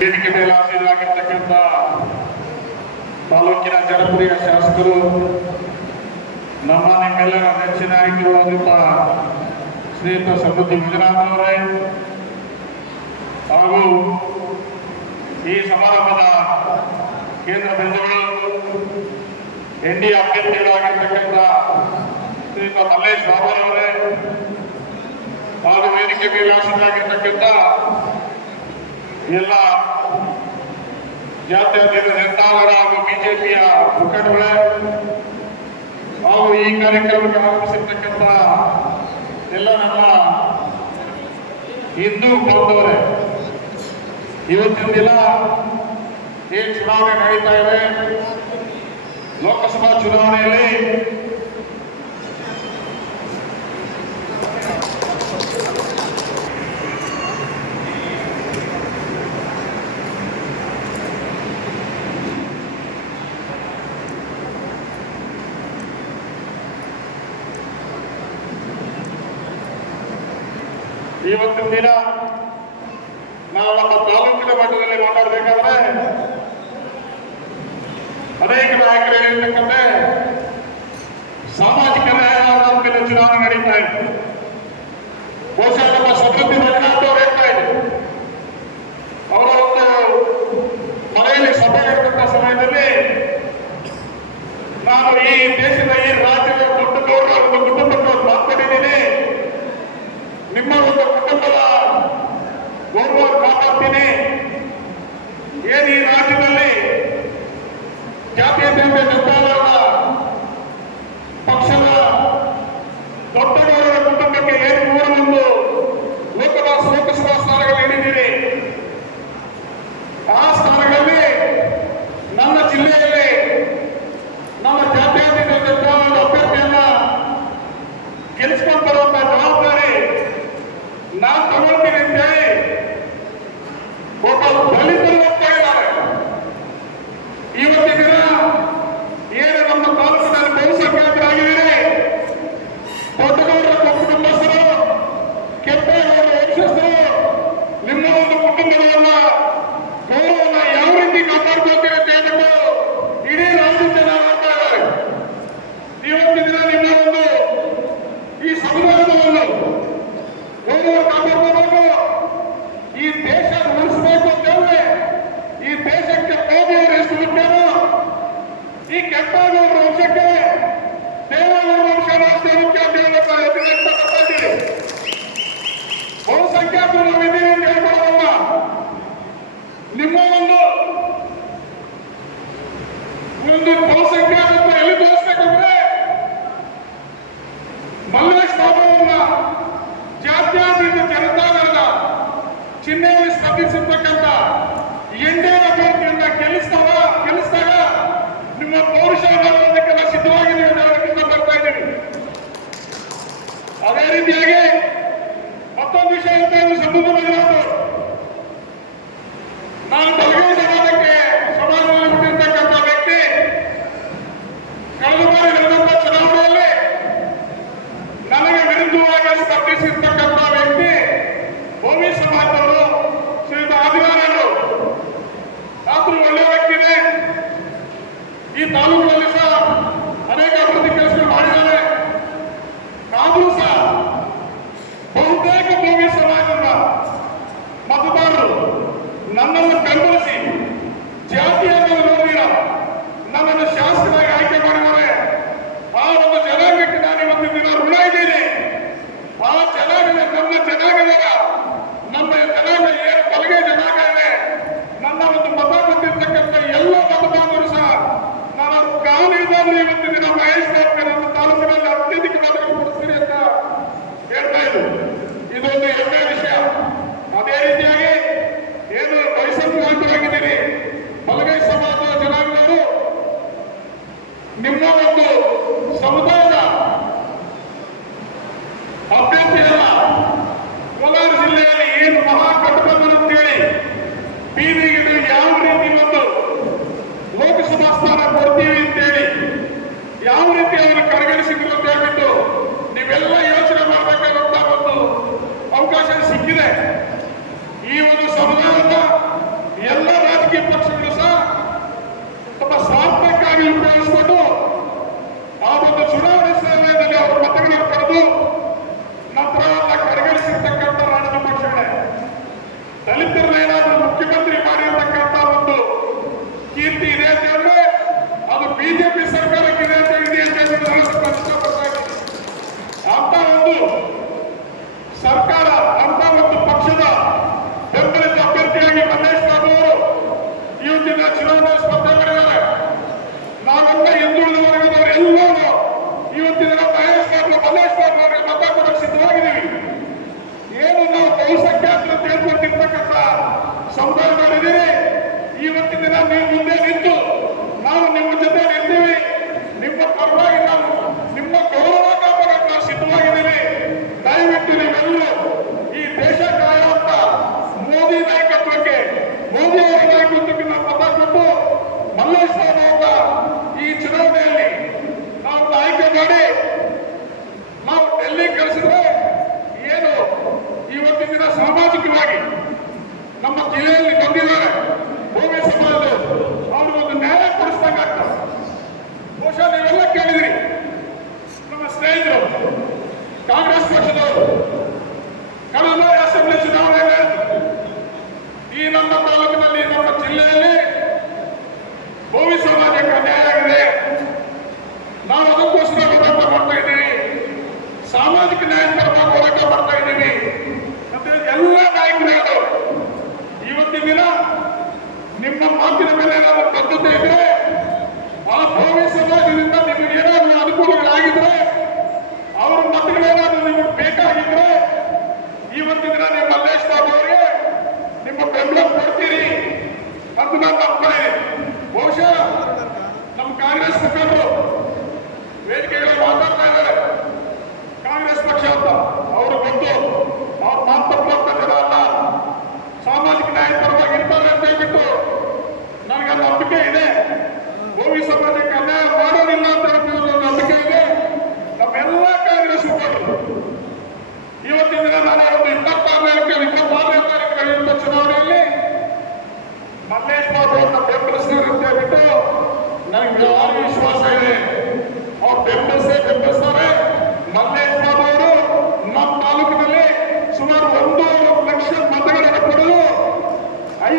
ವೇದಿಕೆ ಮೇಲೆ ಆಸೀನರಾಗಿರ್ತಕ್ಕಂಥ ತಾಲೂಕಿನ ಜನಪ್ರಿಯ ಶಾಸಕರು, ನಮ್ಮ ನಿಮ್ಮೆಲ್ಲರ ನೆಚ್ಚಿನ ಆಯ್ಕೆಯಾದಂಥ ಶ್ರೀಯುತ ಸಮೃದ್ಧಿ ಮಂಜುನಾಥ್ ಅವರೇ ಹಾಗೂ ಈ ಸಮಾರಂಭದ ಕೇಂದ್ರ ಬಿಂದುಗಳು NDA ಅಭ್ಯರ್ಥಿಗಳಾಗಿರ್ತಕ್ಕಂಥ ಶ್ರೀಯುತ ಮಲ್ಲೇಶ್ ಬಾಬು ಅವರೇ ಹಾಗೂ ವೇದಿಕೆ ಮೇಲೆ ಆಸೀನರಾಗಿರ್ತಕ್ಕಂಥ ಎಲ್ಲ ಜಾತ್ಯತೀತ ಜನತಾದಳ ಹಾಗೂ ಬಿಜೆಪಿಯ ಮುಖಂಡಗಳೇ ಹಾಗೂ ಈ ಕಾರ್ಯಕ್ರಮಕ್ಕೆ ಆಗಮಿಸಿರ್ತಕ್ಕಂಥ ಎಲ್ಲ ನಮ್ಮ ಹಿಂದೂ ಬಾಂಧವರೇ, ಇವತ್ತಿನ ದಿನ ಏನು ಚುನಾವಣೆ ನಡೀತಾ ಇದೆ, ಲೋಕಸಭಾ ಚುನಾವಣೆಯಲ್ಲಿ ಇವತ್ತಿನ ದಿನ ನಾವು ನಮ್ಮ ತಾಲೂಕಿನ ಮಟ್ಟದಲ್ಲಿ ಮಾತಾಡಬೇಕಾದ್ರೆ ಅನೇಕ ನಾಯಕರು ಹೇಳಿರ್ತಕ್ಕಂತೆ ಸಾಮಾಜಿಕ ನ್ಯಾಯ ಮೇಲೆ ಚುನಾವಣೆ ನಡೀತಾ ಇದೆ. ಬಹುಶಃ ನಮ್ಮ ಸಮೃದ್ಧಿ ಮಂಜುನಾಥ್ ಅವರು ಹೇಳ್ತಾ ಇದ್ರು, ಅವರ ಒಂದು ಮನೆಯಲ್ಲಿ ಸಭೆ ನಡೆದಂತ ಸಮಯದಲ್ಲಿ ನಾನು ಈ ದೇಶದ ಈ ರಾಜ್ಯದ ದೊಡ್ಡ ಗೌರವ ಒಂದು ಕುಟುಂಬಕ್ಕೆ ಮಾತನಾಡಿದ್ದೀನಿ, ನಿಮ್ಮ ಒಂದು ಕುಟುಂಬದ ಗೌರವ ಕಾಪಾಡ್ತೀನಿ. ಏನು ಈ ರಾಜ್ಯದಲ್ಲಿ ಜಾತ್ಯತೀತ ಜನತಾದಳದ ಪಕ್ಷದ ದೊಡ್ಡ ಗೌರವ ಕುಟುಂಬಕ್ಕೆ ಏನು 301 ಲೋಕಸಭಾ ಸ್ಥಾನಗಳು ನೀಡಿದ್ದೀರಿ, ಆ ಸ್ಥಾನಗಳಲ್ಲಿ ನನ್ನ ಜಿಲ್ಲೆಯಲ್ಲಿ ನಮ್ಮ ಜಾತ್ಯತೀತ ಜನತಾದಳದ ಅಭ್ಯರ್ಥಿಯನ್ನ ಗೆಲ್ಲಿಸಿಕೊಂಡು ಬರುವಂತಹ ಜವಾಬ್ದಾರಿ ನಾನು ತಗೊಳ್ತೀನಿ ಅಂತ ಹೇಳಿ ಒಬ್ಬ ದಲಿತರು ಹೋಗ್ತಾ ಇದ್ದಾರೆ. ಇವತ್ತಿನ ದಿನ ಏನು ನಮ್ಮ ತಾಲೂಕಿನಲ್ಲಿ ಬಹುಸಂಖ್ಯಾತರಾಗಿದ್ದೀರಿ, ದೊಡ್ಡಗೌಡರ ಕುಟುಂಬಸ್ಥರು, ಕೆಂಪೇಗೌಡರ ವಂಶಸ್ಥರು, ನಿಮ್ಮ ಒಂದು ಕುಟುಂಬವನ್ನ ಗೌರವನ್ನ ಯಾವ ರೀತಿ ಕಾಪಾಡ್ಕೊಳ್ತೀರಿ ಅಂತ ಹೇಳ್ಬಿಟ್ಟು ಇಡೀ ರಾಜ್ಯದ ಜನ ನೋಡ್ತಾ ಇದ್ದಾರೆ. ಇವತ್ತಿನ ದಿನ ನಿಮ್ಮ ಒಂದು ಈ ಸಂವಿಧಾನವನ್ನು ಗೌರವ ಕಾಪಾಡಬೇಕು, ಈ ದೇಶ ಉಳಿಸಬೇಕು ಅಂತ ಹೇಳಿದ್ರೆ ಈ ದೇಶಕ್ಕೆ ಮೋದಿಯವರು ಎಷ್ಟು ಮುಖ್ಯನೋ ಈ ಕೆಂಪೇಗೌಡರ ವಂಶಕ್ಕೆ ದೇವೇಗೌಡರ ವಂಶ ಅಷ್ಟೇ ಮುಖ್ಯ ಅಂತ ಹೇಳಬೇಕು. ಬಹುಸಂಖ್ಯಾತರು ನಾವಿದ್ದೀವಿ ಅಂತ ಹೇಳ್ಕೊಳ್ಳೋದಲ್ಲ, ನಿಮ್ಮ ಒಂದು ಬಹುಸಂಖ್ಯಾತತ್ವ ಎಲ್ಲಿ ತೋರಿಸ್ಬೇಕಂದ್ರೆ ಮಲ್ಲೇಶ್ ಬಾಬುವನ್ನ ಜಾತ್ಯತೀತ ಜನತಾದಳದ ಚಿಹ್ನೆಯಲ್ಲಿ ಸ್ಪರ್ಧಿಸಿರ್ತಕ್ಕಂಥ NDA ಅಭ್ಯರ್ಥಿಯನ್ನ ಗೆಲ್ಲಿಸಿದಾಗ ನಿಮ್ಮ ಪೌರುಷ ಮಾಡೋದಕ್ಕೆಲ್ಲ ಸಿದ್ಧವಾಗಿ ನೀವು ಹೇಳೋದಕ್ಕೆ ಬರ್ತಾ ಇದ್ದೀವಿ. ಅದೇ ರೀತಿಯಾಗಿ ಮತ್ತೊಂದು ವಿಷಯ ಅಂತ ಸಮೃದ್ಧಿ ಮಂಜುನಾಥ್, ನಾನು ಬಲಗೈ ಸಮಾಜಕ್ಕೆ ಸಮಾಜದಲ್ಲಿ ಬಿಟ್ಟಿರ್ತಕ್ಕಂಥ ವ್ಯಕ್ತಿ. ಕಳೆದ ಬಾರಿ ನಡೆದಂತ ಚುನಾವಣೆಯಲ್ಲಿ ನನಗೆ ವಿರುದ್ಧವಾಗಿ ಸ್ಪರ್ಧಿಸಿರ್ತಕ್ಕಂಥ ವ್ಯಕ್ತಿ ಭೂಮಿ ಸಮಾಜದವರು ಶ್ರೀಯುತ ಆದಿನಾರಾಯಣರು. ಆದ್ರೂ ಒಳ್ಳೆ ವ್ಯಕ್ತಿನೇ, ಈ ತಾಲೂಕಿನಲ್ಲಿ ಸಹ ಅನೇಕ ಅಭಿವೃದ್ಧಿ ಕೆಲಸಗಳು ಮಾಡಿದ್ದಾರೆ. ಆದ್ರೂ ಸಹ ಬಹುತೇಕ ಭೂಮಿ ಸಮಾಜದ ಮತದಾರರು ನನ್ನನ್ನು ಬೆಂಬಲಿಸಿ ಜಾತಿಯನ್ನು ನೋಡಿದ ನನ್ನನ್ನು ಶಾಸಕರಾಗಿ ಆಯ್ಕೆ ಮಾಡಿದ್ದಾರೆ. ಆ ಒಂದು ಜನಾಂಗಕ್ಕೆ ನಾನು ಇವತ್ತಿನ ದಿನ ಋಣ ಇದ್ದೀನಿ. ಆ ಜನಾಂಗದ ನಮ್ಮ ಜನಾಂಗ ಏನು ಬಲಗೈ ಜನಾಂಗ ಇದೆ, ನನ್ನ ಒಂದು ಮತ ಕೊಟ್ಟಿರ್ತಕ್ಕಂಥ ಎಲ್ಲ ಮತದಾರರು ಸಹ ನಾನು ಕಾನೂನಿನಲ್ಲಿ ಇವತ್ತಿನ ದಿನ ಮಹೇಶ್ ಬಾಬು ನನ್ನ ತಾಲೂಕಿನಲ್ಲಿ ಅತ್ಯಧಿಕ ಮತಗಳು ಕೊಡಿಸ್ತೀನಿ ಅಂತ ಹೇಳ್ತಾ ಇದ್ರು. ಇದೊಂದು ಹೆಮ್ಮೆ ವಿಷಯ. ಅದೇ ರೀತಿಯಾಗಿ ಏನು ವಯಸ್ಸನ್ನಾಗಿದ್ದೀರಿ, ಬಲಗೈ ಸಮಾಜದ ಜನಾಂಗದವರು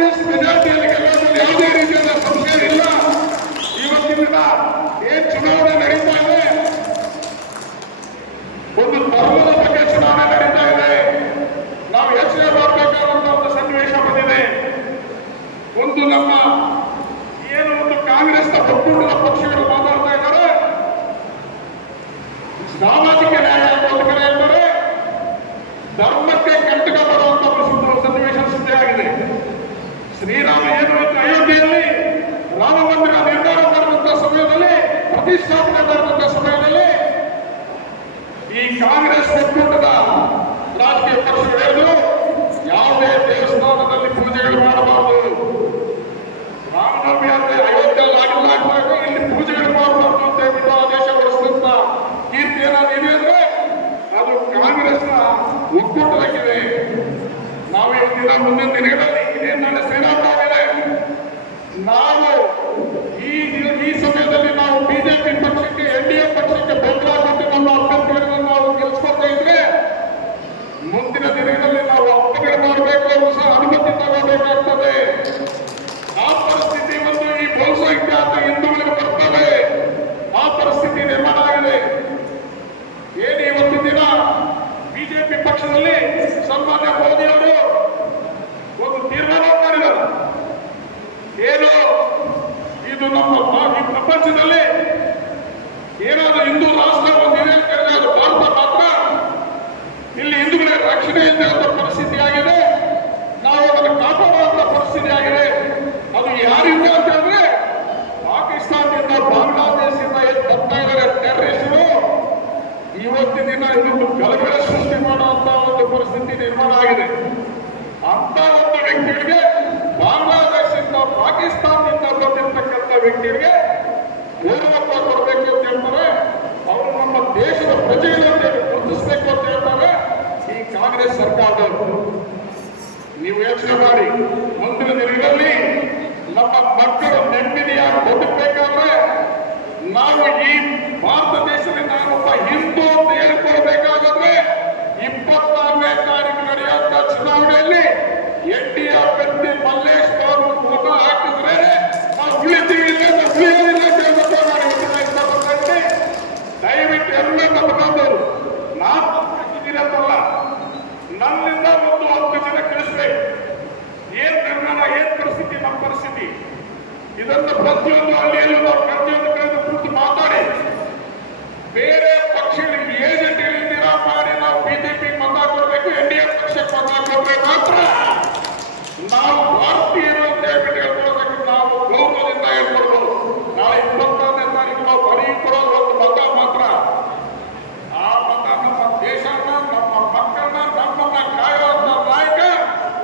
ಕಾಂಗ್ರೆಸ್ ಮೆಜಾರಿಟಿಯಲ್ಲಿ ಗೆಲ್ಲೋದ್ರಲ್ಲಿ ಯಾವುದೇ ರೀತಿಯಾದ ಸಂಶಯ ಇಲ್ಲ. ಇವತ್ತಿನ ದಿನ ಏನ್ ಚುನಾವಣೆ ನಡೀತಾ ಇದೆ, ಒಂದು ಧರ್ಮದ ಬಗ್ಗೆ ಚುನಾವಣೆ ನಡೀತಾ ಇದೆ. ನಾವು ಯೋಚನೆ ಮಾಡಬೇಕಾದಂತಹ ಒಂದು ಸನ್ನಿವೇಶ ಬಂದಿದೆ. ಒಂದು ನಮ್ಮ ಏನು ಒಂದು ಕಾಂಗ್ರೆಸ್ನ ಒಕ್ಕೂಟದ ಪಕ್ಷಗಳು ಮಾತಾಡ್ತಾ ಇದ್ದಾರೆ, ಸಾಮಾಜಿಕ ನ್ಯಾಯ ಅಂತ ಕಡೆ ಹೇಳ್ತಾರೆ, ಧರ್ಮಕ್ಕೆ ಕಂಟಕ ಬರುವಂತ ಸನ್ನಿವೇಶ ಸೃಷ್ಟಿಯಾಗಿದೆ. ಶ್ರೀರಾಮ ಏನು ಅಯೋಧ್ಯೆಯಲ್ಲಿ ರಾಮ ಮಂದಿರ ನಿರ್ಮಾಣ ಮಾಡುವಂತಹ ಸಮಯದಲ್ಲಿ, ಪ್ರತಿಷ್ಠಾಪನೆ ಮಾಡುವಂತಹ ಸಮಯದಲ್ಲಿ ಈ ಕಾಂಗ್ರೆಸ್ ಒಕ್ಕೂಟದ ರಾಜಕೀಯ ಪಕ್ಷಗಳು ಹೇಳಿದ್ರು, ಯಾವುದೇ ದೇವಸ್ಥಾನದಲ್ಲಿ ಪೂಜೆಗಳು ಮಾಡಬಾರದು, ರಾಮನವಮಿ ಆದ್ರೆ ಅಯೋಧ್ಯೆಯಲ್ಲಿ ಆಗಿಲ್ಲ, ಇಲ್ಲಿ ಪೂಜೆಗಳು ಮಾಡಬಾರದು ಅಂತ ಹೇಳ್ಬಿಟ್ಟು ಆದೇಶ ಹೊರಡಿಸಿದಂತ ಕೀರ್ತಿ ಏನಾಗಿದೆ ಅಂದ್ರೆ ಅದು ಕಾಂಗ್ರೆಸ್ನ ಒಕ್ಕೂಟದಾಗಿದೆ. ನಾವು ಇವತ್ತಿನ ಮುಂದಿನ ದಿನಗಳಲ್ಲಿ ಇದೇನು ನಾಳೆ ಸೇನಾಪಡೆ ನಾವು ಈ ಸಮಯದಲ್ಲಿ ನಾವು ಬಿಜೆಪಿ ಪಕ್ಷಕ್ಕೆ NDA ಪಕ್ಷಕ್ಕೆ ಬೆಂಬಲ ಕೊಟ್ಟು ನಮ್ಮ ಅಭ್ಯರ್ಥಿಗಳನ್ನು ನಾವು ಗೆಲ್ಲಿಸ್ಕೊತಾ ಇದ್ರೆ ಮುಂದಿನ ದಿನಗಳಲ್ಲಿ ನಾವು ಅಪ್ಪಣೆ ಮಾಡಬೇಕು, ಸಹ ಅನುಮತಿ ತಗೋಬೇಕಾಗ್ತದೆ. ಆ ಪರಿಸ್ಥಿತಿ ಒಂದು ಈ ಬಹುಸಂಖ್ಯಾತ ಹಿಂದೂಗಳಿಗೆ ಬರ್ತದೆ. ಆ ಪರಿಸ್ಥಿತಿ ನಿರ್ಮಾಣ ಆಗಿದೆ. ಏನು ಇವತ್ತಿನ ದಿನ ಬಿಜೆಪಿ ಪಕ್ಷದಲ್ಲಿ ಸನ್ಮಾನ್ಯ ಮೋದಿ ಅವರು ಒಂದು ತೀರ್ಮಾನ ಮಾಡಿದರು. ಏನು ಇದು ನಮ್ಮ ಈ ಪ್ರಪಂಚದಲ್ಲಿ ಏನಾದರೂ ಹಿಂದೂ ರಾಷ್ಟ್ರ ಒಂದಿದೆ ಅಂತ ಹೇಳಿದ್ರೆ ಅದು ಭಾರತ ಮಾತ್ರ. ಇಲ್ಲಿ ಹಿಂದೂಗಳಿಗೆ ರಕ್ಷಣೆ ಇಲ್ಲದ ಪರಿಸ್ಥಿತಿ ಆಗಿದೆ. ನಾವು ಅದನ್ನು ಕಾಪಾಡುವಂತ ಪರಿಸ್ಥಿತಿ ಆಗಿದೆ. ಅದು ಯಾರಿಂದ ಅಂತ ಹೇಳಿದ್ರೆ ಪಾಕಿಸ್ತಾನದಿಂದ, ಬಾಂಗ್ಲಾದೇಶದಿಂದ ಏನು ಬರ್ತಾ ಇದ್ದಾರೆ ಟೆರರಿಸ್ಟ್ರು, ಇವತ್ತಿನ ದಿನ ಇದೊಂದು ಗಲಭೆ ಸೃಷ್ಟಿ ಮಾಡುವಂತ ಒಂದು ಪರಿಸ್ಥಿತಿ ನಿರ್ಮಾಣ ಆಗಿದೆ. ಅಂತ ಒಂದು ವ್ಯಕ್ತಿಗಳಿಗೆ, ಬಾಂಗ್ಲಾದೇಶದಿಂದ ಪಾಕಿಸ್ತಾನದಿಂದ ಬಂದಿರತಕ್ಕಂಥ ವ್ಯಕ್ತಿಗಳಿಗೆ ಗೌರವತ್ವ ಕೊಡಬೇಕು ಅಂತ ಹೇಳ್ತಾರೆ. ಅವರು ನಮ್ಮ ದೇಶದ ಪ್ರಜೆಗಳನ್ನು ಗುರುತಿಸಬೇಕು ಅಂತ ಹೇಳ್ತಾರೆ ಈ ಕಾಂಗ್ರೆಸ್ ಸರ್ಕಾರದವರು. ನೀವು ಯೋಚನೆ ಮಾಡಿ, ಮುಂದಿನ ದಿನಗಳಲ್ಲಿ ನಮ್ಮ ಮಕ್ಕಳು ನೆಮ್ಮದಿಯಾಗಿ ಬದುಕಬೇಕಾದ್ರೆ ನಾವು ಈ ಭಾರತ ದೇಶದಲ್ಲಿ ನಾನೊಬ್ಬ ಹಿಂದೂ ಅಂತ ಹೇಳ್ಕೊಳ್ಬೇಕಾದ್ರೆ 26ನೇ ತಾರೀಕು ನಡೆಯುವಂತ ಚುನಾವಣೆಯಲ್ಲಿ NDA ಅಭ್ಯರ್ಥಿ ಮಲ್ಲೇಶ್ ಅವರು ಮತ ಹಾಕಿದ್ರೆ ನಾವು ಉಳಿತೀವಿ, ಉಳಿಯೋದಿಲ್ಲ ಅಂತ ಹೇಳ್ಬಿಟ್ಟು ನಾನು ಇಷ್ಟಪಡ್ತೀನಿ. ದಯವಿಟ್ಟು ಎಲ್ಲ ಮತದಾರರು ನಾನು ಹಾಕಿದ್ದೀರಂತಲ್ಲ, ನನ್ನಿಂದ ಒಂದು 10 ಜನ ಕಳಿಸ್ಬೇಕು. ಏನ್ ನಿರ್ಮಾಣ, ಏನ್ ಪರಿಸ್ಥಿತಿ, ನಮ್ಮ ಪರಿಸ್ಥಿತಿ, ಇದನ್ನು ಪ್ರತಿಯೊಂದು ಹಳ್ಳಿಯಲ್ಲೂ ನಾವು ಪ್ರತಿಯೊಂದು ಕಡೆ ಕುರಿತು ಮಾತಾಡಿ ಬೇರೆ ಪಕ್ಷಗಳಿಗೆ ಏಜೆಂಟ್ ಇಲ್ದಿರಾ ಮಾಡಿ ನಾವು ಬಿಜೆಪಿ ಮತ ಕೊಡಬೇಕು, NDA ಪಕ್ಷಕ್ಕೆ ಮತ ಕೊಟ್ಟರೆ ಮಾತ್ರ ನಾವು ಭಾರತೀಯರು ಅಂತ ಹೇಳ್ಬಿಟ್ಟು ಹೇಳ್ಕೊಡೋದಕ್ಕೆ ನಾವು ಗೌರವದಿಂದ ಹೇಳ್ಕೊಡ್ಬೋದು. ನಾಳೆ 26ನೇ ತಾರೀಕು ನಾವು ಬರೀ ಕೊಡೋದು ಒಂದು ಮತ ಮಾತ್ರ. ಆ ಮತ ನಮ್ಮ ದೇಶನ, ನಮ್ಮ ಮಕ್ಕಳನ್ನ, ನಮ್ಮನ್ನ ಕಾಯುವಂತ ನಾಯಕ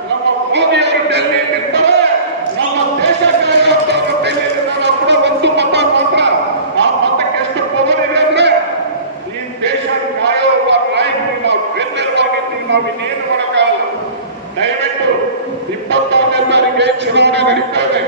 ನಮ್ಮ ಮೋದಿಯವರು ಡೆಲ್ಲಿಯಲ್ಲಿ ಇರ್ತಾರೆ. ನಮ್ಮ ದೇಶ ಕಾಯುವಂತ ಡೆಲ್ಲಿಯಲ್ಲಿ ನಾವು ಕೂಡ ಒಂದು ಮತ ಮಾತ್ರ. ಆ ಮತಕ್ಕೆ ಎಷ್ಟು ಪವರ್ ಇದೆ ಅಂದ್ರೆ ಈ ದೇಶ ಕಾಯುವ ನಾಯಕರು ನಾವು ಬೆನ್ನೆಲುಬಾಗಿರ್ತೀವಿ. ನಾವು ಇನ್ನೇನು ಮಾಡಕ್ಕಾಗಲ್ಲ. ದಯವಿಟ್ಟು 26ನೇ ತಾರೀಕಿಗೆ ಚುನಾವಣೆ ನಡೀತಾ ಇದೆ.